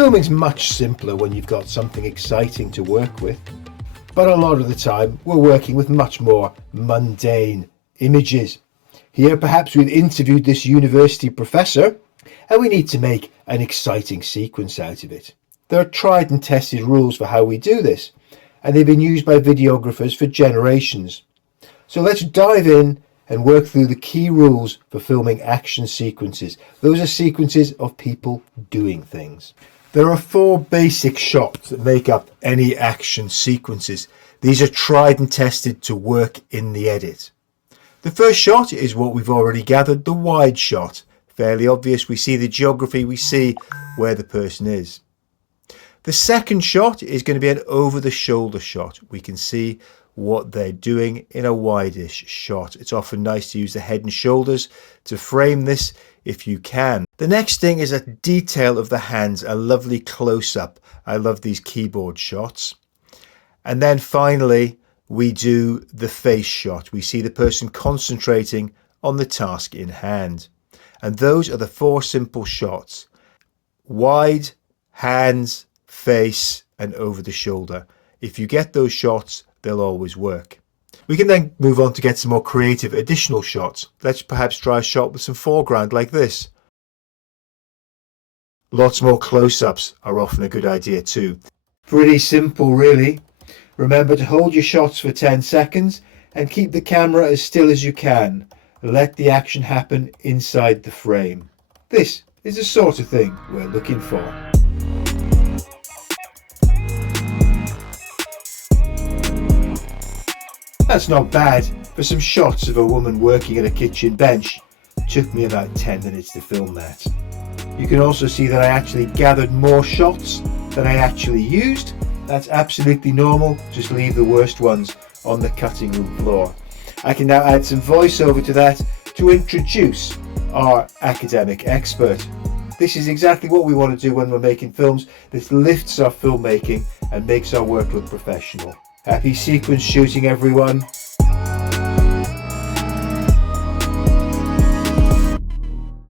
Filming's much simpler when you've got something exciting to work with, but a lot of the time we're working with much more mundane images. Here perhaps we've interviewed this university professor and we need to make an exciting sequence out of it. There are tried and tested rules for how we do this, and they've been used by videographers for generations. So let's dive in and work through the key rules for filming action sequences. Those are sequences of people doing things. There are 4 basic shots that make up any action sequences. These are tried and tested to work in the edit. The first shot is what we've already gathered, the wide shot. Fairly obvious, we see the geography, we see where the person is. The second shot is going to be an over-the-shoulder shot. We can see what they're doing in a wide-ish shot. It's often nice to use the head and shoulders to frame this if you can. The next thing is a detail of the hands, a lovely close-up. I love these keyboard shots. And then finally, we do the face shot. We see the person concentrating on the task in hand. And those are the 4 simple shots: wide, hands, face, and over the shoulder. If you get those shots, they'll always work. We can then move on to get some more creative additional shots. Let's perhaps try a shot with some foreground like this. Lots more close-ups are often a good idea too. Pretty simple really. Remember to hold your shots for 10 seconds and keep the camera as still as you can. Let the action happen inside the frame. This is the sort of thing we're looking for. That's not bad for some shots of a woman working at a kitchen bench. It took me about 10 minutes to film that. You can also see that I actually gathered more shots than I actually used. That's absolutely normal. Just leave the worst ones on the cutting room floor. I can now add some voiceover to that to introduce our academic expert. This is exactly what we want to do when we're making films. This lifts our filmmaking and makes our work look professional. Happy sequence shooting, everyone.